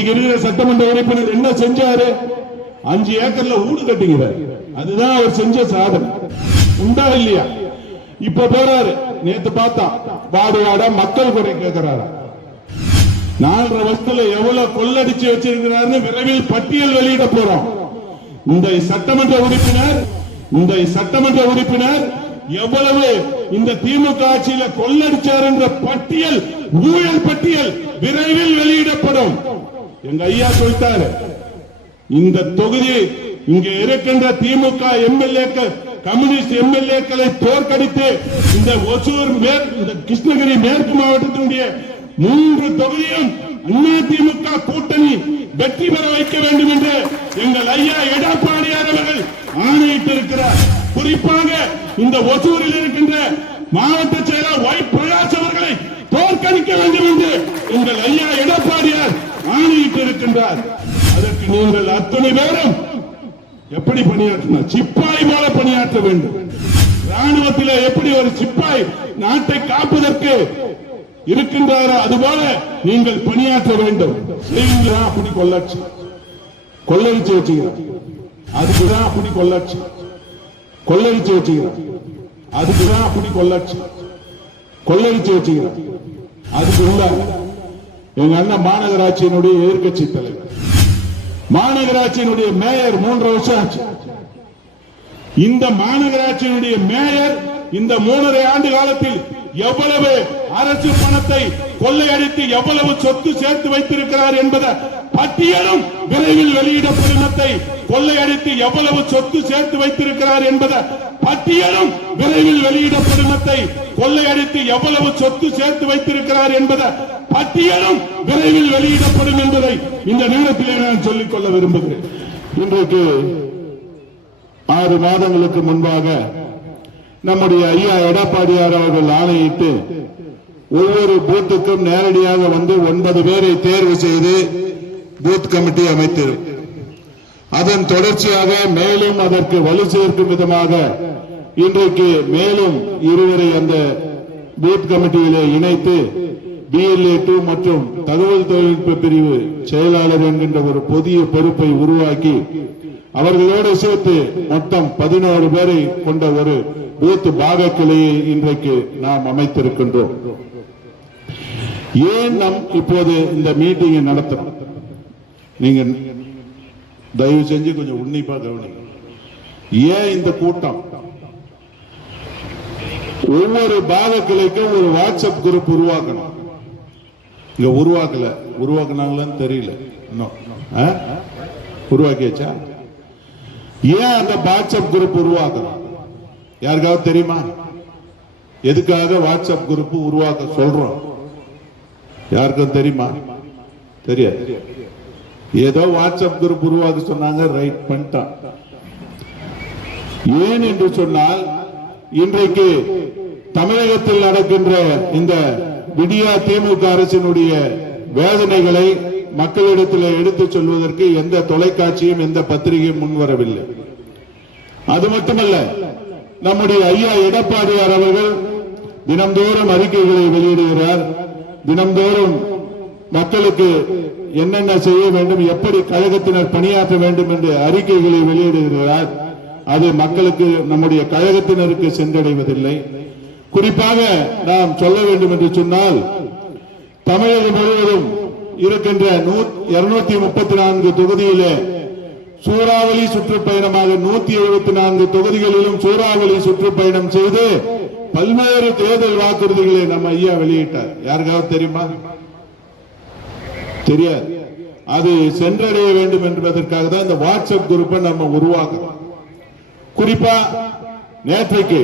இன்னைக்கு இருக்கிற சட்டமன்ற உறுப்பினர் என்ன செஞ்சாரு? அஞ்சு ஏக்கர்ல ஊடு கட்டுகிறார். அதுதான் அவர் செஞ்ச சாதனை. உண்டா இல்லையா? இப்ப போறாரு. நேத்து பார்த்தா வாடு வாடா மக்கள் குறை கேட்கிறாரு நாலரை வருஷத்துல எவ்வளவு கொள்ளடிச்சு வச்சிருக்கிறாருன்னு விரைவில் பட்டியல் வெளியிட போறோம். இந்த சட்டமன்ற உறுப்பினர் இந்த சட்டமன்ற உறுப்பினர் எவ்வளவு இந்த திமுக ஆட்சியில கொள்ளடிச்சார் என்ற பட்டியல் ஊழல் பட்டியல் விரைவில் வெளியிடப்படும். எங்க ஐயா சொல்லிட்டாரு. இந்த தொகுதி இங்க இருக்கின்ற திமுக எம்எல்ஏக்கள் கம்யூனிஸ்ட் எம்எல்ஏக்களை தோற்கடித்து இந்த ஒசூர் மேற்கு இந்த கிருஷ்ணகிரி மேற்கு மாவட்டத்தினுடைய மூன்று தொகுதியும் அதிமுக திமுக கூட்டணி வெற்றி பெற வைக்க வேண்டும் என்று எங்கள் ஐயா எடப்பாடியார் அவர்கள் ஆணையிட்டிருக்கிறார். குறிப்பாக இந்த ஒசூரில் இருக்கின்ற மாவட்ட செயலர் ஒய் பிரகாஷ் அவர்களை தோற்கடிக்க வேண்டும் என்று எங்கள் ஐயா எடப்பாடியார் ஆணையிட்டிருக்கின்றார். அதற்கு நீங்கள் அத்தனை பேரும் எப்படி பணியாற்றினார் சிப்பாய் போல பணியாற்ற வேண்டும். ராணுவத்தில் எப்படி ஒரு சிப்பாய் நாட்டை காப்பதற்கு இருக்கின்றாரோ அதுபோல நீங்கள் பணியாற்ற வேண்டும். செய்வீங்களா அப்படி கொள்ளாச்சு. கொள்ளடிச்சு வச்சுக்கிறார் அதுக்குதான் அப்படி கொள்ளாச்சு. கொள்ளடிச்சு வச்சுக்கிறார் அதுக்குதான் அப்படி கொள்ளாச்சு. கொள்ளடிச்சு வச்சுக்கிறார் அதுக்கு எங்க அண்ணன் மாநகராட்சியினுடைய எதிர்கட்சி தலைவர். மாநகராட்சியினுடைய மேயர் மூன்று வருஷம் ஆச்சு. இந்த மாநகராட்சியினுடைய மேயர் இந்த மூணரை ஆண்டு காலத்தில் எவ்வளவு அரசு பணத்தை கொள்ளையடித்து எவ்வளவு சொத்து சேர்த்து வைத்திருக்கிறார் என்பதை பட்டியலும் விரைவில் வெளியிடப்படுமத்தை கொள்ளையடித்து எவ்வளவு சொத்து சேர்த்து வைத்திருக்கிறார் என்பதை பட்டியலும் விரைவில் வெளியிடப்படுமத்தை கொள்ளையடித்து எவ்வளவு சொத்து சேர்த்து வைத்திருக்கிறார் என்பதை பட்டியலும் விரைவில் வெளியிடப்படும் என்பதை இந்த நேரத்திலே நான் சொல்லிக் கொள்ள விரும்புகிறேன். இன்றைக்கு ஆறு மாதங்களுக்கு முன்பாக நம்முடைய ஐயா எடப்பாடியார் அவர்கள் ஆணையிட்டு ஒவ்வொரு பூத்துக்கும் நேரடியாக வந்து ஒன்பது பேரை தேர்வு செய்து பூத் கமிட்டி அமைத்தது அதன் தொடர்ச்சியாக மேலும் அதற்கு வலு சேர்க்கும் விதமாக இன்றைக்கு மேலும் இருவரை அந்த பூத் கமிட்டியிலே இணைத்து பிஎல்ஏ டூ மற்றும் தகவல் தொழில்நுட்ப பிரிவு செயலாளர் என்கின்ற ஒரு புதிய பொறுப்பை உருவாக்கி அவர்களோடு சேர்த்து மொத்தம் பதினோரு பேரை கொண்ட ஒரு பூத் பாக கிளையை இன்றைக்கு நாம் அமைத்திருக்கின்றோம். ஏன் நம் இப்போது இந்த மீட்டிங்கை நடத்துறோம் நீங்க தயவு செஞ்சு கொஞ்சம் உன்னிப்பா கவனிங்க. ஏன் இந்த கூட்டம்? ஒவ்வொரு பாக கிளைக்கும் ஒரு வாட்ஸ்அப் குரூப் உருவாக்கணும். இங்க உருவாக்கல. உருவாக்குனாங்களான்னு தெரியல. இன்னும் ஆ? உருவாக்கியாச்சா? ஏன் அந்த வாட்ஸ்அப் குரூப் உருவாக்குறோம் யாருக்காவது தெரியுமா? எதுக்காக வாட்ஸ்அப் குரூப் உருவாக்க சொல்றோம்? யாருக்கும் தெரியுமா? தெரியாது. ஏதோ வாட்ஸ்அப் குரூப் உருவாக்க சொன்னாங்க ரைட் பண்ணிட்டான். ஏன் என்று சொன்னால் இன்றைக்கு தமிழகத்தில் நடக்கின்ற இந்த விடியா திமுக அரசினுடைய வேதனைகளை மக்களிடத்தில் எடுத்துச் சொல்வதற்கு எந்த தொலைக்காட்சியும் எந்த பத்திரிகையும் முன்வரவில்லை அது மட்டுமல்ல நம்முடைய ஐயா எடப்பாடியார் அவர்கள் தினம்தோறும் அறிக்கைகளை வெளியிடுகிறார். தினம்தோறும் மக்களுக்கு என்னென்ன செய்ய வேண்டும் எப்படி கழகத்தினர் பணியாற்ற வேண்டும் என்று அறிக்கைகளை வெளியிடுகிறார். அது மக்களுக்கு நம்முடைய கழகத்தினருக்கு சென்றடைவதில்லை. குறிப்பாக நாம் சொல்ல வேண்டும் என்று சொன்னால் தமிழகம் முழுவதும் இருக்கின்ற இருநூத்தி முப்பத்தி நான்கு தொகுதியிலே சூறாவளி சுற்றுப்பயணமாக நூத்தி எழுபத்தி நான்கு தொகுதிகளிலும் சூறாவளி சுற்றுப்பயணம் செய்து பல்வேறு தேர்தல் வாக்குறுதிகளை நம்ம ஐயா வெளியிட்டார். யாருக்காவது தெரியுமா? தெரியாது. அது சென்றடைய வேண்டும் என்பதற்காக தான் இந்த வாட்ஸ்அப் குரூப்பை நம்ம உருவாக்குறோம். குறிப்பா நேற்றைக்கு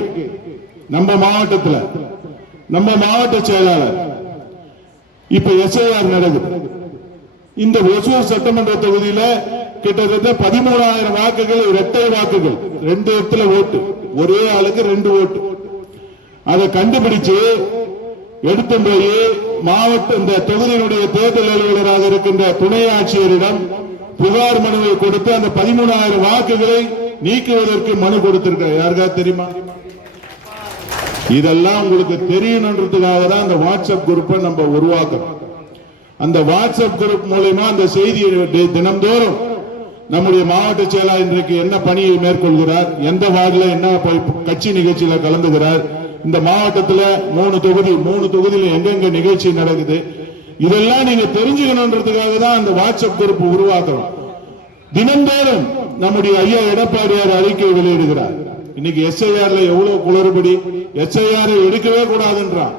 நம்ம மாவட்டத்துல நம்ம மாவட்ட செயலாளர் இப்ப எஸ்ஐஆர் நடக்குது. இந்த ஒசூர் சட்டமன்ற தொகுதியில கிட்டத்தட்ட பதிமூணாயிரம் வாக்குகள் இரட்டை வாக்குகள் ரெண்டு இடத்துல ஓட்டு ஒரே ஆளுக்கு ரெண்டு ஓட்டு. அதை கண்டுபிடிச்சு எடுத்து போய் மாவட்ட இந்த தொகுதியினுடைய தேர்தல் அலுவலராக இருக்கின்ற துணை ஆட்சியரிடம் புகார் மனுவை கொடுத்து அந்த பதிமூணாயிரம் வாக்குகளை நீக்குவதற்கு மனு கொடுத்திருக்க யாருக்கா தெரியுமா? இதெல்லாம் உங்களுக்கு தெரியணுன்றதுக்காக தான் இந்த வாட்ஸ்அப் குரூப்பை நம்ம உருவாக்குறோம். அந்த வாட்ஸ்அப் குரூப் மூலயமா அந்த செய்தியை தி- தினம்தோறும் நம்முடைய மாவட்ட செயலாளர் இன்றைக்கு என்ன பணியை மேற்கொள்கிறார் எந்த வார்டில் என்ன கட்சி நிகழ்ச்சியில கலந்துகிறார் இந்த மாவட்டத்துல மூணு தொகுதி மூணு தொகுதியில எங்கெங்க நிகழ்ச்சி நடக்குது இதெல்லாம் நீங்க தெரிஞ்சுக்கணுன்றதுக்காக தான் அந்த வாட்ஸ்அப் குரூப் உருவாக்குறோம். தினந்தோறும் நம்முடைய ஐயா எடப்பாடியார் அறிக்கை வெளியிடுகிறார். இன்னைக்கு எஸ்ஐஆர்ல எவ்வளவு குளறுபடி? எஸ்ஐஆர் எடுக்கவே கூடாதுன்றான்.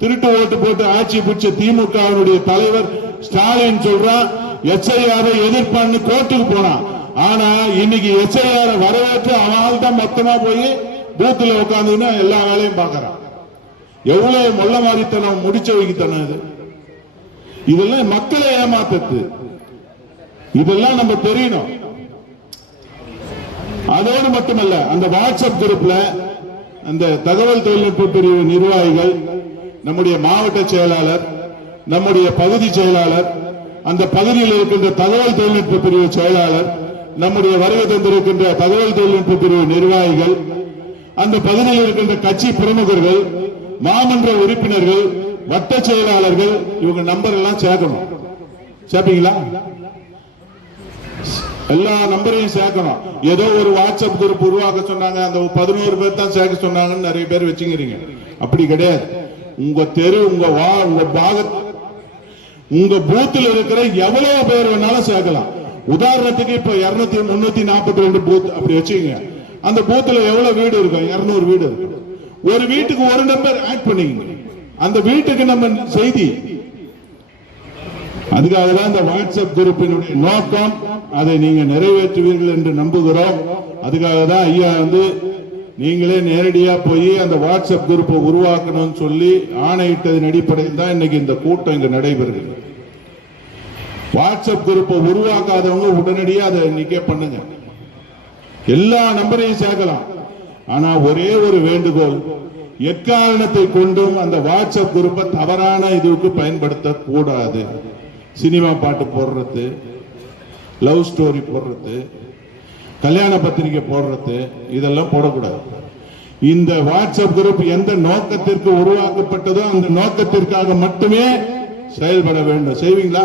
திருட்டு ஓட்டு போட்டு ஆட்சி பிடிச்ச திமுகவினுடைய தலைவர் ஸ்டாலின் சொல்றான் எஸ்ஐஆர் எதிர்ப்பான்னு கோர்ட்டுக்கு போனான் ஆனா இன்னைக்கு எஸ்ஐஆர் வரவேற்று அவனால் தான் மொத்தமா போய் பூத்துல உட்காந்துன்னு எல்லா வேலையும் பாக்குறான் எவ்வளவு மொல்ல மாறித்தனம் முடிச்ச வைக்கத்தனம் இது. இதெல்லாம் மக்களை ஏமாத்துறது இதெல்லாம் நம்ம தெரியணும். அதோடு மட்டுமல்ல அந்த வாட்ஸ்அப் குரூப்ல அந்த தகவல் தொழில்நுட்ப பிரிவு நிர்வாகிகள் நம்முடைய மாவட்ட செயலாளர் நம்முடைய பகுதி செயலாளர் அந்த பகுதியில் இருக்கின்ற தகவல் தொழில்நுட்ப பிரிவு செயலாளர் நம்முடைய வருகை தந்திருக்கின்ற தகவல் தொழில்நுட்ப பிரிவு நிர்வாகிகள் அந்த பகுதியில் இருக்கின்ற கட்சி பிரமுகர்கள் மாமன்ற உறுப்பினர்கள் வட்ட செயலாளர்கள் இவங்க நம்பர் எல்லாம் சேர்க்கணும். சேர்ப்பீங்களா? எல்லா நம்பரையும் சேர்க்கணும். ஏதோ ஒரு வாட்ஸ்அப் குரூப் உருவாக்க சொன்னாங்க அந்த பதினோரு பேர் தான் சேர்க்க சொன்னாங்கன்னு நிறைய பேர் வச்சுக்கிறீங்க. அப்படி கிடையாது. உங்க தெரு உங்க வா உங்க பாக உங்க பூத்தில் இருக்கிற எவ்வளவு பேர் வேணாலும் சேர்க்கலாம். உதாரணத்துக்கு இப்ப இருநூத்தி முன்னூத்தி நாற்பத்தி ரெண்டு பூத் அப்படி வச்சுக்கோங்க. அந்த பூத்துல எவ்வளவு வீடு இருக்கும்? இருநூறு வீடு இருக்கும். ஒரு வீட்டுக்கு ஒரு நம்பர் ஆட் பண்ணிக்கங்க. அந்த வீட்டுக்கு நம்ம செய்தி. அதுக்காக தான் இந்த வாட்ஸ்அப் குரூப்பினுடைய நோக்கம் அதை நீங்க நிறைவேற்றுவீர்கள் என்று நம்புகிறோம். அதுக்காக தான் ஐயா வந்து நீங்களே நேரடியா போய் அந்த வாட்ஸ்அப் குரூப்பை உருவாக்கணும்னு சொல்லி ஆணையிட்டதன் அடிப்படையில் தான் இன்னைக்கு இந்த கூட்டம் இங்க நடைபெறுகிறது. வாட்ஸ்அப் குரூப்பை உருவாக்காதவங்க உடனடியா அதை இன்னைக்கே பண்ணுங்க. எல்லா நம்பரையும் சேர்க்கலாம். ஆனா ஒரே ஒரு வேண்டுகோள் எக்காரணத்தை கொண்டும் அந்த வாட்ஸ்அப் குரூப்பை தவறான இதுக்கு பயன்படுத்தக்கூடாது. சினிமா பாட்டு போடுறது லவ் ஸ்டோரி போடுறது கல்யாண பத்திரிக்கை போடுறது இதெல்லாம் போடக்கூடாது. இந்த வாட்ஸ்அப் குரூப் எந்த நோக்கத்திற்கு உருவாக்கப்பட்டதோ அந்த நோக்கத்திற்காக மட்டுமே செயல்பட வேண்டும். செய்வீங்களா?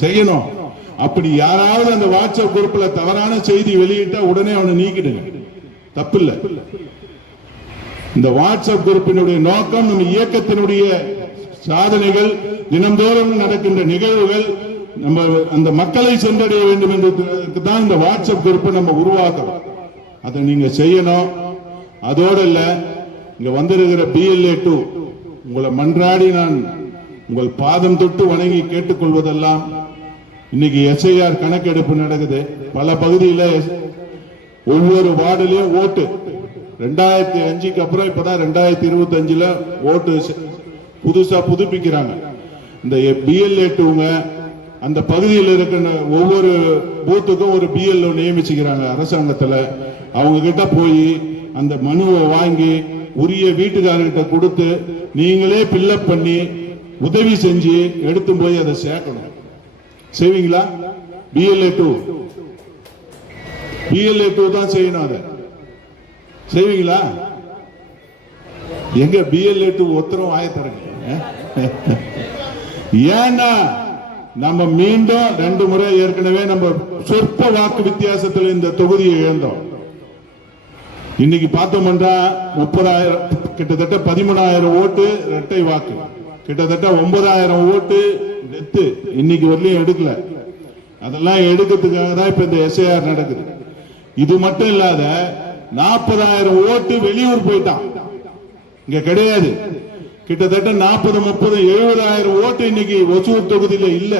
செய்யணும். அப்படி யாராவது அந்த வாட்ஸ்அப் குரூப்ல தவறான செய்தி வெளியிட்டா உடனே அவனை நீக்கிடுங்க. தப்பில்லை. இந்த வாட்ஸ்அப் குரூப்பினுடைய நோக்கம் நம்ம இயக்கத்தினுடைய சாதனைகள் தினந்தோறும் நடக்கின்ற நிகழ்வுகள் நம்ம அந்த மக்களை சென்றடைய வேண்டும் என்று தான் இந்த வாட்ஸ்அப் குரூப்பை நம்ம உருவாக்குறோம். அதை நீங்க செய்யணும். அதோடு இல்லை இங்க வந்திருக்கிற பிஎல்ஏ டூ உங்களை மன்றாடி நான் உங்கள் பாதம் தொட்டு வணங்கி கேட்டுக்கொள்வதெல்லாம் இன்னைக்கு எஸ்ஐஆர் கணக்கெடுப்பு நடக்குது. பல பகுதியில் ஒவ்வொரு வார்டுலயும் ஓட்டு. ரெண்டாயிரத்தி அஞ்சுக்கு அப்புறம் இப்பதான் ரெண்டாயிரத்தி இருபத்தி அஞ்சுல ஓட்டு புதுசா புதுப்பிக்கிறாங்க. இந்த பிஎல்ஏ டூங்க அந்த பகுதியில் இருக்கிற ஒவ்வொரு பூத்துக்கும் ஒரு பிஎல்ஓ நியமிச்சுக்கிறாங்க அரசாங்கத்துல. அவங்க கிட்ட போய் அந்த மனுவை வாங்கி உரிய வீட்டுக்காரர்கிட்ட கொடுத்து நீங்களே பில்லப் பண்ணி உதவி செஞ்சு எடுத்து போய் அதை சேர்க்கணும். செய்வீங்களா? பிஎல்ஏ டூ பிஎல்ஏ டூ தான் செய்யணும் அதை. செய்வீங்களா? எங்க பிஎல்ஏ டூ ஒத்தரம் ஆயத்தரங்க ஏன்னா நம்ம மீண்டும் ரெண்டு முறை ஏற்கனவே நம்ம சொற்ப வாக்கு வித்தியாசத்தில் இந்த தொகுதியை இழந்தோம். இன்னைக்கு பார்த்தோம்னா முப்பதாயிரம் கிட்டத்தட்ட பதிமூணாயிரம் ஓட்டு இரட்டை வாக்கு கிட்டத்தட்ட ஒன்பதாயிரம் ஓட்டு டெத்து இன்னைக்கு வரலையும் எடுக்கல. அதெல்லாம் எடுக்கிறதுக்காக தான் இப்ப இந்த எஸ்ஐஆர் நடக்குது. இது மட்டும் இல்லாத நாற்பதாயிரம் ஓட்டு வெளியூர் போயிட்டான். இங்க கிடையாது. கிட்டத்தட்ட நாற்பது முப்பது எழுபதாயிரம் ஓட்டு இன்னைக்கு ஒசூர் தொகுதியில இல்ல.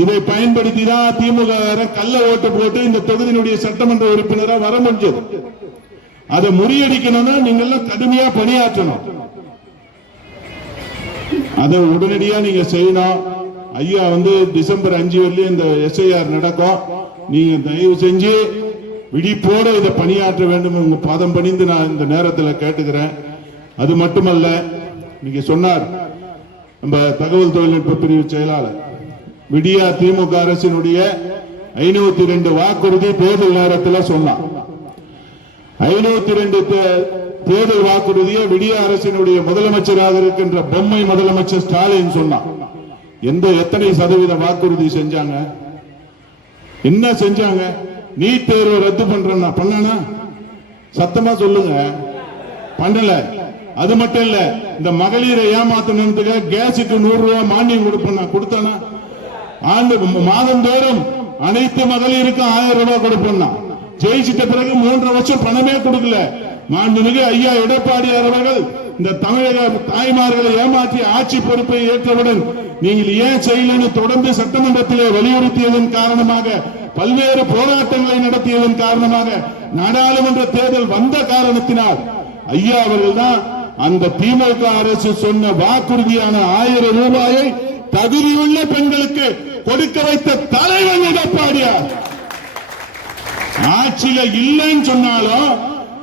இதை பயன்படுத்தி தான் திமுக கள்ள ஓட்டு போட்டு இந்த தொகுதியினுடைய சட்டமன்ற உறுப்பினரா வர முடிஞ்சது. அதை முறியடிக்கணும்னா நீங்க எல்லாம் கடுமையா பணியாற்றணும். அதை உடனடியா நீங்க செய்யணும். ஐயா வந்து டிசம்பர் அஞ்சு வரலையும் இந்த எஸ்ஐஆர் நடக்கும். நீங்க தயவு செஞ்சு விழிப்போட இதை பணியாற்ற வேண்டும். உங்க பாதம் பணிந்து நான் இந்த நேரத்தில் கேட்டுக்கிறேன். அது மட்டுமல்ல நீங்க சொன்னார் நம்ம தகவல் தொழில்நுட்ப பிரிவு செயலாளர் விடியா திமுக அரசினுடைய ஐநூத்தி ரெண்டு வாக்குறுதி தேர்தல் நேரத்தில் சொன்னான் ஐநூத்தி ரெண்டு தேர்தல் வாக்குறுதியை விடிய அரசினுடைய முதலமைச்சராக இருக்கின்ற பொம்மை முதலமைச்சர் ஸ்டாலின் சொன்னான் எந்த எத்தனை சதவீத வாக்குறுதி செஞ்சாங்க? என்ன செஞ்சாங்க? நீட் தேர்வை ரத்து பண்றா பண்ணனா? சத்தமா சொல்லுங்க. பண்ணல. அது மட்டும் இல்ல இந்த மகளிரை ஏமாத்தணுன்றதுக்கு கேஸுக்கு நூறு ரூபாய் மானியம் கொடுப்பேன் கொடுத்தானா? ஆண்டு மாதந்தோறும் அனைத்து மகளிருக்கும் ஆயிரம் ரூபாய் கொடுப்பேன் ஜெயிச்சிட்ட பிறகு மூன்று வருஷம் பணமே கொடுக்கல. மாண்புமிகு ஐயா எடப்பாடியார் அவர்கள் இந்த தமிழக தாய்மார்களை ஏமாற்றி ஆட்சி பொறுப்பை ஏற்றவுடன் நீங்கள் ஏன் செய்யலன்னு தொடர்ந்து சட்டமன்றத்திலே வலியுறுத்தியதன் காரணமாக பல்வேறு போராட்டங்களை நடத்தியதன் காரணமாக நாடாளுமன்ற தேர்தல் வந்த காரணத்தினால் ஐயா அவர்கள் தான் அந்த திமுக அரசு சொன்ன வாக்குறுதியான ஆயிரம் ரூபாயை தகுதியுள்ள பெண்களுக்கு கொடுக்க வைத்த தலைவன் எடப்பாடியார். ஆட்சியில இல்லைன்னு சொன்னாலும்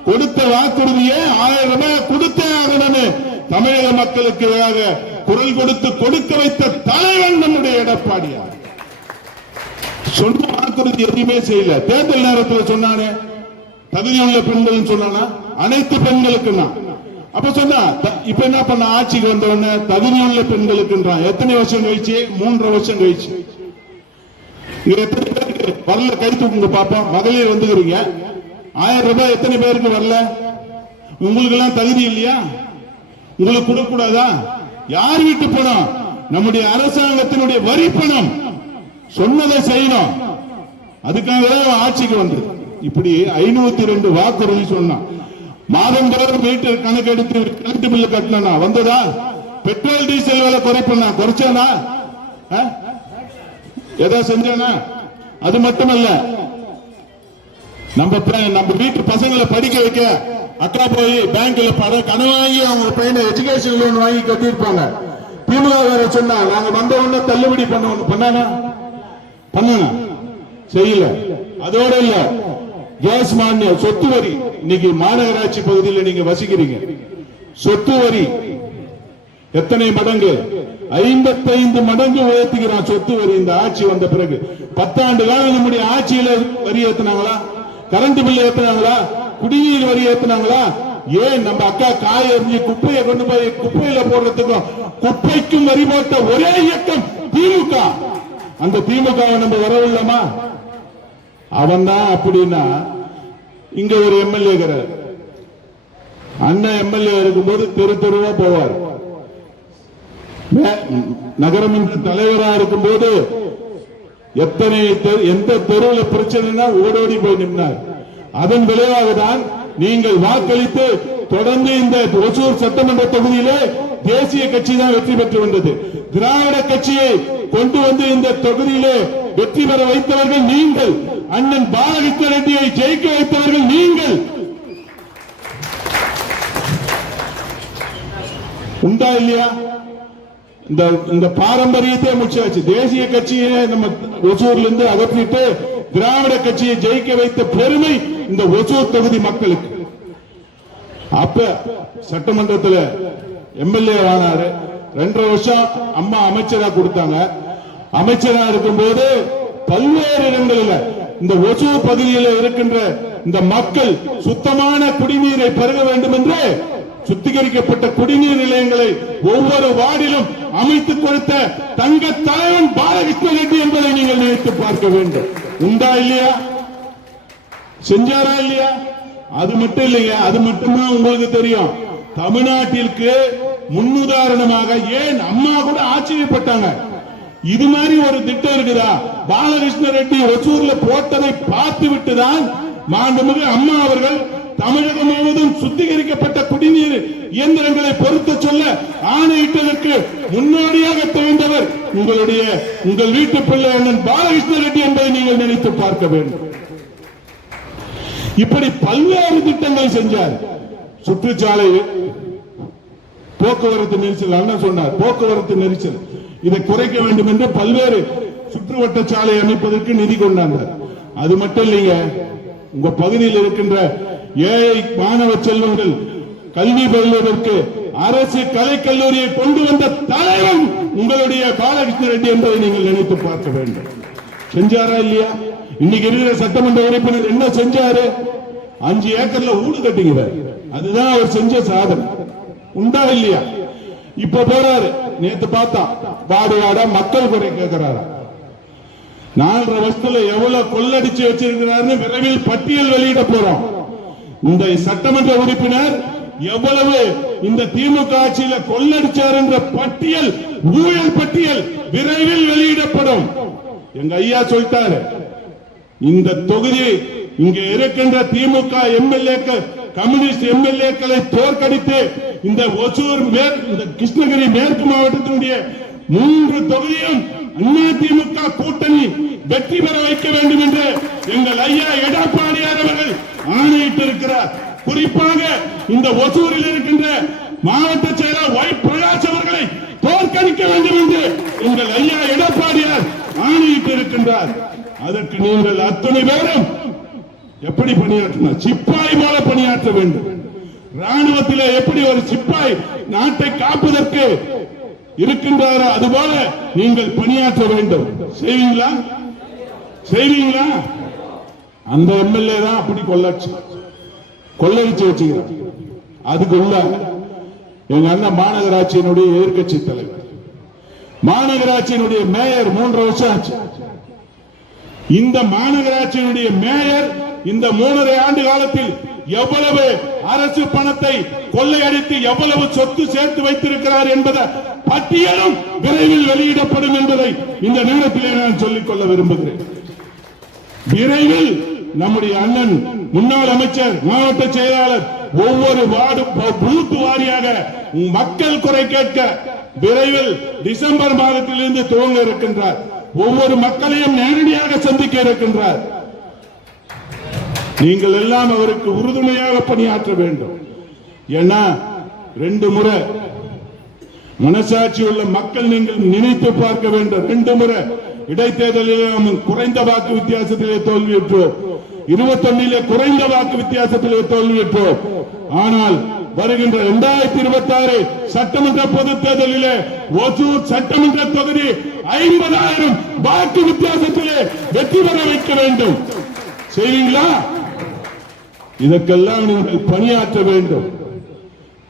கொடுத்த வாக்குறுதியை ஆயிரம் ரூபாய் கொடுத்தே ஆகணும்னு தமிழக மக்களுக்காக குரல் கொடுத்து கொடுக்க வைத்த தலைவன் நம்முடைய எடப்பாடியார். சொன்ன வாக்குறுதி எதுவுமே செய்யல. தேர்தல் நேரத்தில் சொன்னானே தகுதியுள்ள பெண்கள் சொன்னானா? அனைத்து பெண்களுக்குன்னா. அப்ப சொன்னா த- இப்ப என்ன பண்ண ஆட்சிக்கு வந்த உடனே தகுதியுள்ள பெண்களுக்குன்றான் எத்தனை வருஷம் கழிச்சு? மூன்றரை வருஷம் கழிச்சு. இங்க எத்தனை பேருக்கு வரல? கை தூக்குங்க பாப்போம். மகளிர் வந்துக்கிறீங்க. ஆயிரம் ரூபாய் எத்தனை பேருக்கு வரல? உங்களுக்கு எல்லாம் தகுதி இல்லையா? உங்களுக்கு கொடுக்க கூடாதா யார் வீட்டு பணம்? நம்முடைய அரசாங்கத்தினுடைய வரி பணம். சொன்னதை செய்யணும். அதுக்காக தான் ஆட்சிக்கு வந்தது. இப்படி ஐநூத்தி ரெண்டு வாக்குறுதி சொன்னான். மாதம் தோறும் மீட்டர் கணக்கு எடுத்து கரண்ட் பில்லு கட்டினா வந்ததா? பெட்ரோல் டீசல் விலை குறைப்பா குறைச்சானா? ஆ? ஏதோ செஞ்சானா? அது மட்டுமல்ல. நம்ம நம்ம வீட்டு பசங்களை படிக்க வைக்க அக்கா போய் பேங்க்ல பட கடன் வாங்கி அவங்க பையனை எஜுகேஷன் லோன் வாங்கி கட்டியிருப்பாங்க திமுக வேற சொன்னா நாங்க வந்த உடனே தள்ளுபடி பண்ண பண்ணானா? பண்ணானா? செய்யல. அதோட இல்ல. கேஸ் மானியம் சொத்து வரி. இன்னைக்கு மாநகராட்சி பகுதியில் நீங்க வசிக்கிறீங்க. சொத்து வரி. எத்தனை மடங்கு? ஐம்பத்தைந்து மடங்கு உயர்த்துகிறான் சொத்து வரி. இந்த ஆட்சி வந்த பிறகு. பத்தாண்டு காலம் நம்முடைய ஆட்சியில வரி ஏத்துனாங்களா? Current bill ஏத்துனாங்களா? குடிநீர் வரி ஏத்துனாங்களா? ஏன் நம்ம அக்கா காய் எறிஞ்சு குப்பையை கொண்டு போய் குப்பையில போடுறதுக்கும் குப்பைக்கும் வரி போட்ட ஒரே இயக்கம் திமுக. அந்த திமுக நம்ம வரவில்லமா அவன் தான் அப்படின்னா இங்க ஒரு எம்எல்ஏ இருக்கிறார். அண்ணன் எம்எல்ஏ இருக்கும்போது தெரு தெருவா போவார். மே- நகரமன்ற தலைவரா இருக்கும்போது எத்தனை எந்த தெருவில் பிரச்சனைனா ஓடோடி போய் நின்றார் அதன் விளைவாக தான் நீங்கள் வாக்களித்து தொடர்ந்து இந்த ஒசூர் சட்டமன்ற தொகுதியிலே தேசிய கட்சி தான் வெற்றி பெற்று வந்தது. திராவிட கட்சியை கொண்டு வந்து இந்த தொகுதியிலே வெற்றி பெற வைத்தவர்கள் நீங்கள். அண்ணன் பாலகிருஷ்ண ரெட்டியை ஜெயிக்க வைத்தவர்கள் நீங்கள். உண்டா இல்லையா? இந்த இந்த பாரம்பரியத்தை முடிச்சாச்சு. தேசிய கட்சியை நம்ம ஒசூர்ல இருந்து அகற்றிட்டு திராவிட கட்சியை ஜெயிக்க வைத்த பெருமை இந்த ஒசூர் தொகுதி மக்களுக்கு. அப்ப சட்டமன்றத்துல எம்எல்ஏ ஆனாரு. ரெண்டரை வருஷம் அம்மா அமைச்சரா கொடுத்தாங்க. அமைச்சரா இருக்கும் போது பல்வேறு இடங்களில் இந்த ஒசூர் பகுதியில் இருக்கின்ற இந்த மக்கள் சுத்தமான குடிநீரை பெருக வேண்டும் என்று சுத்திகரிக்கப்பட்ட குடிநீர் நிலையங்களை ஒவ்வொரு வார்டிலும் அமைத்துக் கொடுத்த தங்க தலைவன் பாலகிருஷ்ண ரெட்டி என்பதை நீங்கள் நினைத்து பார்க்க வேண்டும். உண்டா இல்லையா? செஞ்சாரா இல்லையா? அது மட்டும் இல்லைங்க அது மட்டும்தான் உங்களுக்கு தெரியும்? தமிழ்நாட்டிற்கு முன்னுதாரணமாக ஏன் அம்மா கூட ஆச்சரியப்பட்டாங்க இது மாதிரி ஒரு திட்டம் இருக்குதா? பாலகிருஷ்ண ரெட்டி ஒசூர்ல போட்டதை பார்த்து விட்டுதான் மாண்புமிகு அம்மா அவர்கள் தமிழகம் முழுவதும் சுத்திகரிக்கப்பட்ட குடிநீர் இயந்திரங்களை பொருத்த சொல்ல ஆணையிட்டதற்கு முன்னோடியாக தெரிந்தவர் உங்களுடைய உங்கள் வீட்டு பிள்ளை அண்ணன் பாலகிருஷ்ண ரெட்டி என்பதை நீங்கள் நினைத்து பார்க்க வேண்டும். இப்படி பல்வேறு திட்டங்கள் செஞ்சார். சுற்றுச்சாலை போக்குவரத்து நெரிசல் அண்ணன் சொன்னார் போக்குவரத்து நெரிசல். இதை குறைக்க வேண்டும் என்று பல்வேறு சுற்றுவட்ட சாலை அமைப்பதற்கு நிதி கொண்டாங்க. அது மட்டும் இல்லைங்க உங்க பகுதியில் இருக்கின்ற ஏழை மாணவ செல்வங்கள் கல்வி பெறுவதற்கு அரசு கலைக்கல்லூரியை கொண்டு வந்த தலைவன் உங்களுடைய பாலகிருஷ்ண ரெட்டி என்பதை நீங்கள் நினைத்து பார்க்க வேண்டும். செஞ்சாரா இல்லையா? இன்னைக்கு இருக்கிற சட்டமன்ற உறுப்பினர் என்ன செஞ்சாரு? அஞ்சு ஏக்கர்ல ஊடு கட்டுகிறார் அதுதான் அவர் செஞ்ச சாதனை. உண்டா இல்லையா? இப்ப போறாரு. நேத்து பார்த்தா வாடு மக்கள் குறை கேட்கிறாரா நாலரை வருஷத்துல எவ்வளவு கொள்ளடிச்சு வச்சிருக்கிறாருன்னு விரைவில் பட்டியல் வெளியிட போறோம். இந்த சட்டமன்ற உறுப்பினர் எவ்வளவு இந்த திமுக ஆட்சியில கொள்ளடிச்சார் என்ற பட்டியல் ஊழல் பட்டியல் விரைவில் வெளியிடப்படும். எங்க ஐயா சொல்லிட்டாரு இந்த தொகுதி இங்க இருக்கின்ற திமுக எம்எல்ஏக்கள் கம்யூனிஸ்ட் எம்எல்ஏக்களை தோற்கடித்து இந்த ஒசூர் மேற்கு இந்த கிருஷ்ணகிரி மேற்கு மாவட்டத்தினுடைய மூன்று தொகுதியும் அதிமுக திமுக கூட்டணி வெற்றி பெற வைக்க வேண்டும் என்று எங்கள் ஐயா எடப்பாடியார் அவர்கள் ஆணையிட்டு இருக்கிறார் குறிப்பாக இந்த ஒசூரில் இருக்கின்ற மாவட்ட செயலர் ஒய் பிரகாஷ் அவர்களை தோற்கடிக்க வேண்டும் என்று எங்கள் ஐயா எடப்பாடியார் ஆணையிட்டு இருக்கின்றார் அதற்கு நீங்கள் அத்தனை பேரும் எப்படி பணியாற்றணும் சிப்பாய் போல பணியாற்ற வேண்டும். ராணுவத்திலே எப்படி ஒரு சிப்பாய் நாட்டை காப்பதற்கு இருக்கின்றாரோ அதுபோல நீங்கள் பணியாற்ற வேண்டும். செய்வீங்களா? செய்வீங்களா? அந்த எம்எல்ஏ தான் அப்படி கொள்ளாச்சு. கொள்ளடிச்சு வச்சுக்கிறார். அதுக்குள்ள எங்க அண்ணன் மாநகராட்சியினுடைய எதிர்க்கட்சி தலைவர். மாநகராட்சியினுடைய மேயர் மூன்று வருஷம் ஆச்சு. இந்த மாநகராட்சியினுடைய மேயர் இந்த மூணரை ஆண்டு காலத்தில் எவ்வளவு அரசு பணத்தை கொள்ளையடித்து எவ்வளவு சொத்து சேர்த்து வைத்திருக்கிறார் என்பதை பட்டியலும் விரைவில் வெளியிடப்படும் என்பதை இந்த நேரத்திலே நான் சொல்லிக் கொள்ள விரும்புகிறேன். விரைவில் நம்முடைய அண்ணன் முன்னாள் அமைச்சர் மாவட்ட செயலாளர் ஒவ்வொரு வார்டு பூத் வாரியாக மக்கள் குறை கேட்க விரைவில் டிசம்பர் மாதத்திலிருந்து துவங்க இருக்கின்றார். ஒவ்வொரு மக்களையும் நேரடியாக சந்திக்க இருக்கின்றார். நீங்கள் எல்லாம் அவருக்கு உறுதுணையாக பணியாற்ற வேண்டும். ஏன்னா ரெண்டு முறை மனசாட்சி உள்ள மக்கள் நீங்கள் நினைத்து பார்க்க வேண்டும். ரெண்டு முறை இடைத்தேர்தலிலே குறைந்த வாக்கு வித்தியாசத்திலே தோல்வியுற்றோம். இருபத்தொன்னிலே குறைந்த வாக்கு வித்தியாசத்திலே தோல்வியுற்றோம். ஆனால் வருகின்ற இரண்டாயிரத்தி இருபத்தி ஆறு சட்டமன்ற பொது தேர்தலிலே ஒசூர் சட்டமன்ற தொகுதி ஐம்பதாயிரம் வாக்கு வித்தியாசத்திலே வெற்றி பெற வைக்க வேண்டும். செய்வீங்களா? இதற்கெல்லாம் நீங்கள் பணியாற்ற வேண்டும்.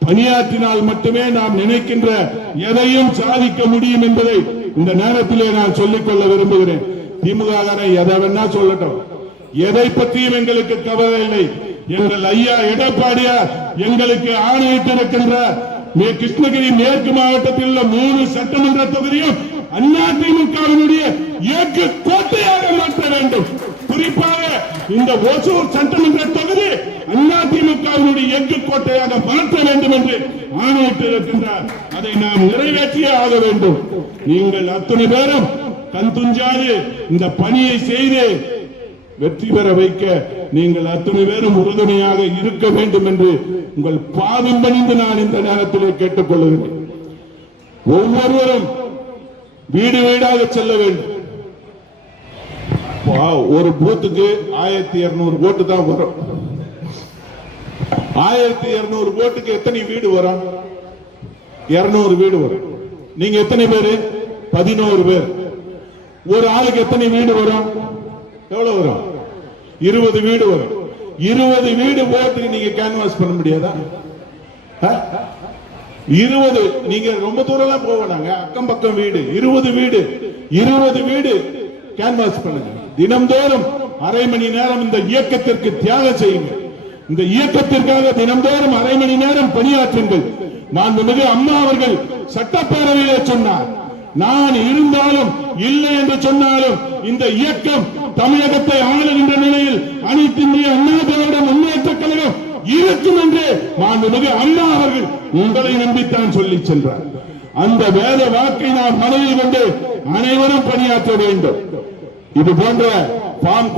பணியாற்றினால் மட்டுமே நாம் நினைக்கின்ற எதையும் சாதிக்க முடியும் என்பதை இந்த நேரத்திலே நான் சொல்லிக் கொள்ள விரும்புகிறேன். திமுக எதை வேணா சொல்லட்டும். எதை பற்றியும் எங்களுக்கு கவலை இல்லை. எங்கள் ஐயா எடப்பாடியார் எங்களுக்கு ஆணையிட்டிருக்கின்ற மே கிருஷ்ணகிரி மேற்கு மாவட்டத்தில் உள்ள மூணு சட்டமன்ற தொகுதியும் அதிமுகவினுடைய இயக்க கோட்டையாக மாற்ற வேண்டும். குறிப்பாக இந்த ஒசூர் சட்டமன்ற தொகுதி அதிமுகவினுடைய எஃகு கோட்டையாக மாற்ற வேண்டும் என்று ஆணையிட்டிருக்கின்றார். அதை நாம் நிறைவேற்றியே ஆக வேண்டும். நீங்கள் அத்தனை பேரும் கண் துஞ்சாது இந்த பணியை செய்து வெற்றி பெற வைக்க நீங்கள் அத்தனை பேரும் உறுதுணையாக இருக்க வேண்டும் என்று உங்கள் பாதம் பணிந்து நான் இந்த நேரத்திலே கேட்டுக்கொள்கிறேன். ஒவ்வொருவரும் வீடு வீடாக செல்ல வேண்டும். ஒரு பூத்துக்கு ஆயிரத்தி இருநூறு ஓட்டு தான் வரும். ஆயிரத்தி இருநூறு ஓட்டுக்கு எத்தனை வீடு வரும்? இருநூறு வீடு வரும். நீங்க எத்தனை பேரு? பதினோரு பேர். ஒரு ஆளுக்கு எத்தனை வீடு வரும்? எவ்வளவு வரும்? இருபது வீடு வரும். இருபது வீடு போறதுக்கு நீங்க கேன்வாஸ் பண்ண முடியாதா? ஆ? இருபது. நீங்க ரொம்ப தூரம் எல்லாம் போக வேணாங்க. அக்கம் பக்கம் வீடு. இருபது வீடு. இருபது வீடு. கேன்வாஸ் பண்ணுங்க. தினம்தோறும் அரை மணி நேரம் இந்த இயக்கத்திற்கு தியாகம் செய்யுங்கள். இந்த இயக்கத்திற்காக தினம்தோறும் அரை மணி நேரம் பணியாற்றுங்கள். மாண்புமிகு அம்மா அவர்கள் சட்டப்பேரவையிலே சொன்னார். நான் இருந்தாலும் இல்லை என்று சொன்னாலும் இந்த இயக்கம் தமிழகத்தை ஆளுகின்ற நிலையில் அனைத்து இந்திய அண்ணா திராவிட முன்னேற்ற கழகம் இருக்கும் என்று மாண்புமிகு அண்ணா அவர்கள் உங்களை நம்பித்தான் சொல்லி சென்றார். அந்த வேத வாக்கை நாம் மனதில் கொண்டு அனைவரும் பணியாற்ற வேண்டும். இது போன்ற ஃபார்ம்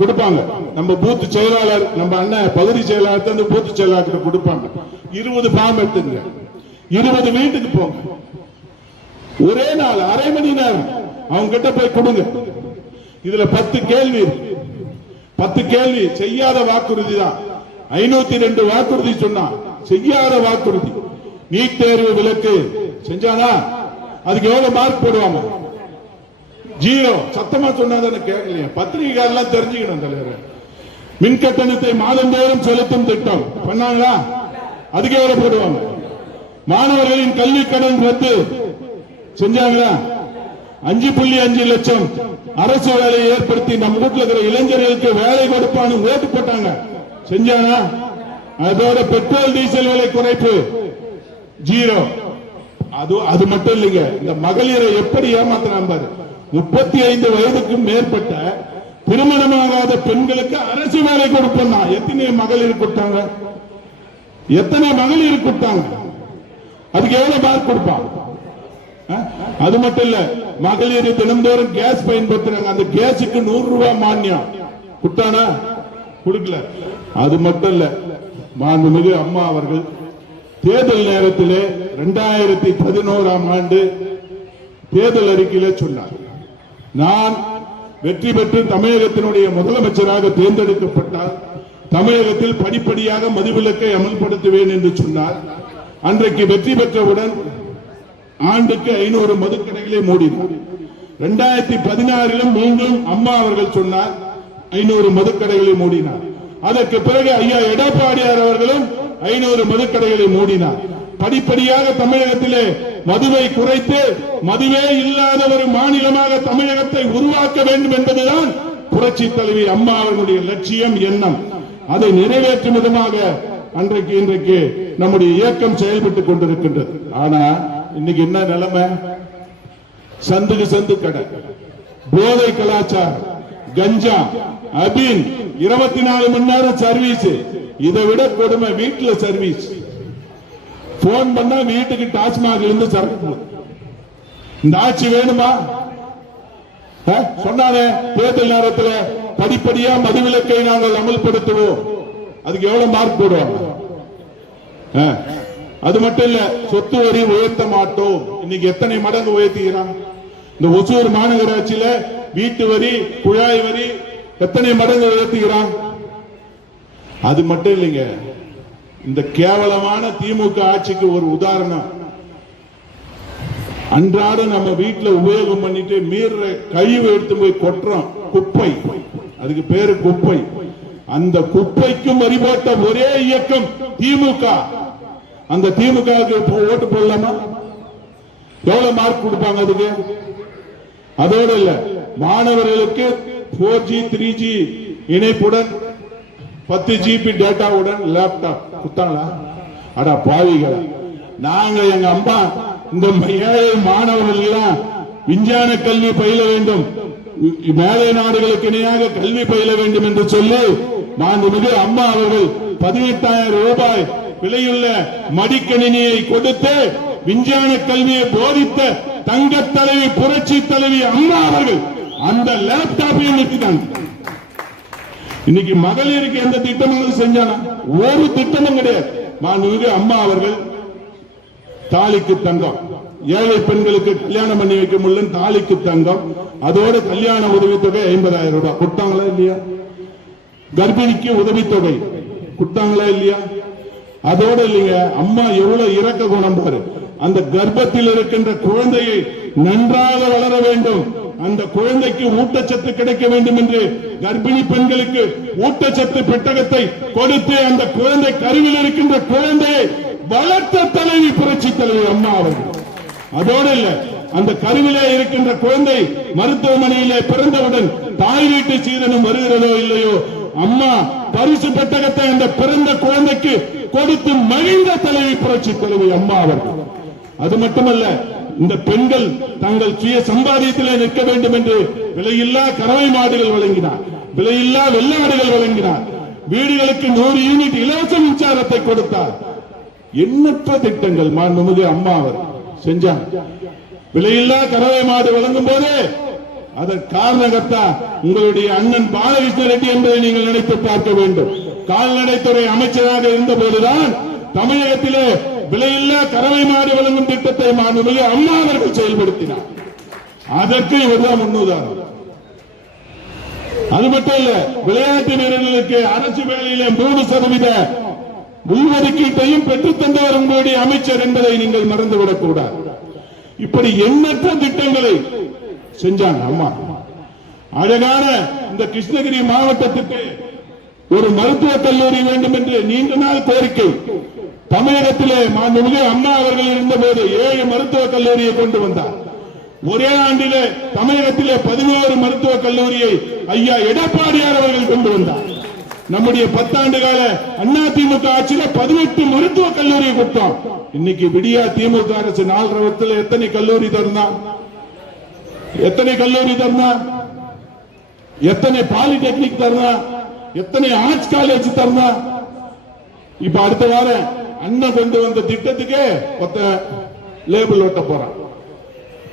கொடுப்பாங்க. நம்ம பூத்து செயலாளர் நம்ம அண்ணன் பகுதி செயலாளர் தந்து பூத்து செயலாளர் கொடுப்பாங்க. இருபது ஃபார்ம் எடுத்துங்க இருபது வீட்டுக்கு போங்க. ஒரே நாள் அரை மணி நேரம் அவங்க கிட்ட போய் கொடுங்க. இதுல பத்து கேள்வி பத்து கேள்வி செய்யாத வாக்குறுதி தான். ஐநூத்தி ரெண்டு வாக்குறுதி சொன்னா செய்யாத வாக்குறுதி. நீட் தேர்வு விலக்கு செஞ்சானா? அதுக்கு எவ்வளவு மார்க் போடுவாங்க? ஜீரோ. சத்தமா சொன்னாதானே கேட்கலையே பத்திரிகைக்காரெல்லாம் தெரிஞ்சுக்கணும் தலைவர். மின் கட்டணத்தை மாதந்தோறும் செலுத்தும் திட்டம். பண்ணாங்களா? அதுக்கே எவ்வளவு போடுவாங்க. மாணவர்களின் கல்வி கடன் ரத்து. செஞ்சாங்களா? அஞ்சு புள்ளி அஞ்சு லட்சம். அரசு வேலையை ஏற்படுத்தி நம்ம வீட்டில் இருக்கிற இளைஞர்களுக்கு வேலை கொடுப்பான்னு ஓட்டு போட்டாங்க. செஞ்சானா அதோட பெட்ரோல் டீசல் விலை குறைப்பு. ஜீரோ. அது அது மட்டும் இல்லைங்க. இந்த மகளிரை எப்படி ஏமாத்தினான் பாரு. முப்பத்தி ஐந்து வயதுக்கு மேற்பட்ட திருமணமாகாத பெண்களுக்கு அரசு வேலை கொடுப்போம் எத்தனை மகளிர் கொடுத்தாங்க எத்தனை மகளிர் கொடுத்தாங்க அதுக்கு எவ்வளவு மார்க் கொடுப்பான் அது மட்டும் இல்ல மகளிர் தினந்தோறும் கேஸ் பயன்படுத்துறாங்க. அந்த கேஸுக்கு நூறு ரூபாய் மானியம். குட்டானா கொடுக்கல. அது மட்டும் இல்ல மாண்புமிகு அம்மா அவர்கள் தேர்தல் நேரத்திலே இரண்டாயிரத்தி பதினோராம் ஆண்டு தேர்தல் அறிக்கையில சொன்னார். நான் வெற்றி பெற்று தமிழகத்தினுடைய முதலமைச்சராக தேர்ந்தெடுக்கப்பட்டால் தமிழகத்தில் படிப்படியாக மதுவிலக்கை அமல்படுத்துவேன் என்று சொன்னார். அன்றைக்கு வெற்றி பெற்றவுடன் ஆண்டுக்கு ஐநூறு மதுக்கடைகளை மூடினார். இரண்டாயிரத்தி பதினாறிலும் மீண்டும் அம்மா அவர்கள் சொன்னார் ஐநூறு மதுக்கடைகளை மூடினார். அதற்கு பிறகு ஐயா எடப்பாடியார் அவர்களும் ஐநூறு மதுக்கடைகளை மூடினார். படிப்படியாக தமிழகத்திலே மதுவை குறைத்து மதுவே இல்லாத ஒரு மாநிலமாக தமிழகத்தை உருவாக்க வேண்டும் என்பதுதான் புரட்சி தலைவி அம்மா அவர்களுடைய லட்சியம் எண்ணம். அதை நிறைவேற்றும் விதமாக அன்றைக்கு இன்றைக்கு நம்முடைய இயக்கம் செயல்பட்டுக் கொண்டிருக்கின்றது. ஆனா இன்னைக்கு என்ன நிலைமை? சந்துக்கு சந்து கடை. போதை கலாச்சாரம் கஞ்சா அபின் இருபத்தி நாலு மணி நேரம் சர்வீஸ் இதை விட கொடுமை வீட்டுல சர்வீஸ் போன் பண்ணா வீட்டுக்கு டாஸ்மாக் இருந்து சரக்கு போகுது. இந்த ஆட்சி வேணுமா? அஹ், சொன்னானே தேர்தல் நேரத்தில் படிப்படியா மதுவிலக்கை நாங்கள் அமல்படுத்துவோம். அதுக்கு எவ்வளவு மார்க் போடுவாங்க? அது மட்டும் இல்ல சொத்து வரி உயர்த்த மாட்டோம். இன்னைக்கு எத்தனை மடங்கு உயர்த்திக்கிறான் இந்த ஒசூர் மாநகராட்சியில வீட்டு வரி குழாய் வரி எத்தனை மடங்கு உயர்த்துகிறான் அது மட்டும் இல்லைங்க. இந்த கேவலமான திமுக ஆட்சிக்கு ஒரு உதாரணம். அன்றாடம் நம்ம வீட்டுல உபயோகம் பண்ணிட்டு மீற கழிவு எடுத்து போய் கொட்டுறோம். குப்பை. அதுக்கு பேரு குப்பை. அந்த குப்பைக்கும் வழிபட்ட ஒரே இயக்கம் திமுக. அந்த திமுகவுக்கு ஓட்டு போடலாமா? எவ்வளவு மார்க் கொடுப்பாங்க அதுக்கு? அதோட இல்ல மாணவர்களுக்கு போர் ஜி த்ரீ ஜி இணைப்புடன் பத்து ஜிபி டேட்டாவுடன் லேப்டாப் கொடுத்தாங்களா? அடா பாவிகள். நாங்க எங்க அம்மா இந்த ஏழை மாணவர்கள் எல்லாம் விஞ்ஞான கல்வி பயில வேண்டும். மேலை நாடுகளுக்கு இணையாக கல்வி பயில வேண்டும் என்று சொல்லி மாண்புமிகு அம்மா அவர்கள் பதினெட்டாயிரம் ரூபாய் விலையுள்ள மடிக்கணினியை கொடுத்து விஞ்ஞான கல்வியை போதித்த தங்க தலைவி புரட்சி தலைவி அம்மா அவர்கள் அந்த லேப்டாப்பையும் நிறுத்தினாங்க இன்னைக்கு மகளிருக்கு எந்த திட்டமும் செஞ்சானா? ஒரு திட்டமும் கிடையாது. மாண்புமிகு அம்மா அவர்கள் தாலிக்கு தங்கம். ஏழை பெண்களுக்கு கல்யாணம் பண்ணி வைக்க முடியல தாலிக்கு தங்கம். அதோட கல்யாண உதவித்தொகை ஐம்பதாயிரம் ரூபாய். கொடுத்தாங்களா இல்லையா? கர்ப்பிணிக்கு உதவித்தொகை. கொடுத்தாங்களா இல்லையா? அதோட இல்லைங்க அம்மா எவ்வளவு இறக்க குணம் பாரு. அந்த கர்ப்பத்தில் இருக்கின்ற குழந்தையை நன்றாக வளர வேண்டும். அந்த குழந்தைக்கு ஊட்டச்சத்து கிடைக்க வேண்டும் என்று கர்ப்பிணி பெண்களுக்கு ஊட்டச்சத்து பெட்டகத்தை கொடுத்து அந்த குழந்தை கருவில் இருக்கின்ற குழந்தையை வளர்த்த தலைவி புரட்சி தலைவி அம்மா அவர்கள். அதோடு இல்ல அந்த கருவிலே இருக்கின்ற குழந்தை மருத்துவமனையிலே பிறந்தவுடன் தாய் வீட்டு சீரனும் வருகிறதோ இல்லையோ அம்மா பரிசு பெட்டகத்தை அந்த பிறந்த குழந்தைக்கு கொடுத்து மகிழ்ந்த தலைவி புரட்சி தலைவி அம்மா அவர்கள். அது மட்டுமல்ல இந்த பெண்கள் தங்கள் சுய சம்பாதியத்திலே நிற்க வேண்டும் என்று விலையில்லா கறவை மாடுகள் வழங்கினார். விலையில்லா வெள்ளாடுகள் வழங்கினார். வீடுகளுக்கு நூறு யூனிட் இலவச மின்சாரத்தை கொடுத்தார். எண்ணற்ற திட்டங்கள் மாண்புமிகு அம்மா அவர் செஞ்சார் விலையில்லா கறவை மாடு வழங்கும் போது அதன் காரணகர்த்தா உங்களுடைய அண்ணன் பாலகிருஷ்ண ரெட்டி என்பதை நீங்கள் நினைத்து பார்க்க வேண்டும். கால்நடைத்துறை அமைச்சராக இருந்த போதுதான் தமிழகத்திலே விலையில்லா கறவை மாடு வழங்கும் திட்டத்தை மாண்புமிகு அம்மா அவர்கள் செயல்படுத்தினார். அதற்கு இவர்தான் முன்னுதாரணம். அது மட்டும் இல்ல விளையாட்டு வீரர்களுக்கு அரசு வேலையில மூணு சதவீத உள்ஒதுக்கீட்டையும் பெற்றுத் தந்தவர் உங்களுடைய அமைச்சர் என்பதை நீங்கள் மறந்துவிடக் கூடாது இப்படி எண்ணற்ற திட்டங்களை செஞ்சாங்க அம்மா. அழகான இந்த கிருஷ்ணகிரி மாவட்டத்துக்கு ஒரு மருத்துவக் கல்லூரி வேண்டும் என்று நீண்ட நாள் கோரிக்கை. தமிழகத்திலே மாண்புமிகு அம்மா அவர்கள் இருந்தபோது ஏழு மருத்துவக் கல்லூரியை கொண்டு வந்தார். ஒரே ஆண்டிலே தமிழகத்திலே பதினோரு மருத்துவக் கல்லூரியை ஐயா எடப்பாடியார் அவர்கள் கொண்டு வந்தார். நம்முடைய பத்தாண்டு கால அண்ணா திமுக ஆட்சியில பதினெட்டு மருத்துவக் கல்லூரியை கொடுத்தோம். இன்னைக்கு விடியா திமுக அரசு நாலு வருஷத்துல எத்தனை கல்லூரி திறந்தான் எத்தனை கல்லூரி திறந்தான் எத்தனை பாலிடெக்னிக் தரணும் எத்தனை ஆர்ட்ஸ் காலேஜ் தரணும் இப்ப அடுத்த வாரம் அண்ணன் கொண்டு வந்த திட்டத்துக்கே ஒத்த லேபிள் ஒட்ட போறான்.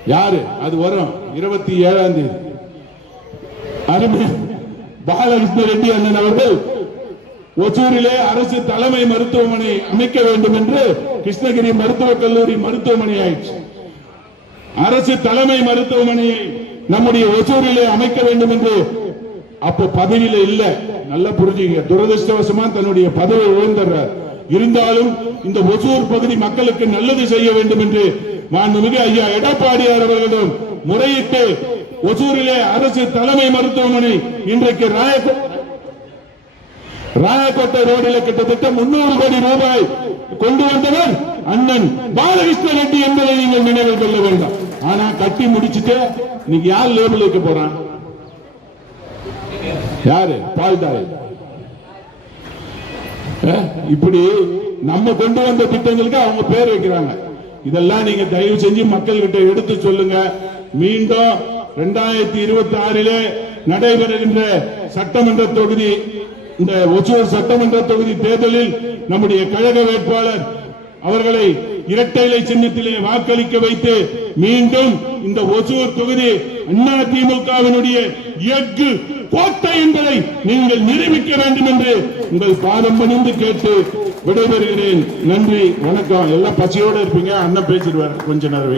யாரு? அது வரும். இருபத்தி ஏழாம் தேதி. அருமை பாலகிருஷ்ண ரெட்டி அண்ணன் அவர்கள் ஒசூரிலே அரசு தலைமை மருத்துவமனை அமைக்க வேண்டும் என்று கிருஷ்ணகிரி மருத்துவக் கல்லூரி மருத்துவமனை ஆயிடுச்சு. அரசு தலைமை மருத்துவமனையை நம்முடைய ஒசூரிலே அமைக்க வேண்டும் என்று அப்போ பதவியில இல்ல. நல்லா புரிஞ்சுங்க. துரதிருஷ்டவசமா தன்னுடைய பதவி இழந்துடுறார் இருந்தாலும் இந்த ஒசூர் பகுதி மக்களுக்கு நல்லது செய்ய வேண்டும் என்று மாண்புமிகு ஐயா எடப்பாடியார் அவர்களிடம் முறையிட்டு ஒசூரிலே அரசு தலைமை மருத்துவமனை இன்றைக்கு ராயக்கோட்டை ரோடில் கிட்டத்தட்ட முன்னூறு கோடி ரூபாய் கொண்டு வந்தவர் அண்ணன் பாலகிருஷ்ண ரெட்டி என்பதை நீங்கள் நினைவில் கொள்ள வேண்டாம். ஆனா கட்டி முடிச்சிட்டு இன்னைக்கு யார் லேபிள் வைக்க போறான்? யாரு? பால்தாய். அஹ், இப்படி நம்ம கொண்டு வந்த திட்டங்களுக்கு அவங்க பேர் வைக்கிறாங்க. இதெல்லாம் நீங்க தயவு செஞ்சு மக்கள் கிட்ட எடுத்து சொல்லுங்க. மீண்டும் ரெண்டாயிரத்தி இருபத்தி ஆறிலே நடைபெறுகின்ற சட்டமன்ற தொகுதி இந்த ஒசூர் சட்டமன்ற தொகுதி தேர்தலில் நம்முடைய கழக வேட்பாளர் அவர்களை இரட்டைலை சின்னத்திலே வாக்களிக்க வைத்து மீண்டும் இந்த ஒசூர் தொகுதி அதிமுகவினுடைய திமுகவினுடைய எஃகு கோட்டை என்பதை நீங்கள் நிரூபிக்க வேண்டும் என்று உங்கள் பாதம் பணிந்து கேட்டு விடைபெறுகிறேன். நன்றி வணக்கம். எல்லாம் பசியோட இருப்பீங்க. அண்ணன் பேசிடுவார். கொஞ்ச நேரம்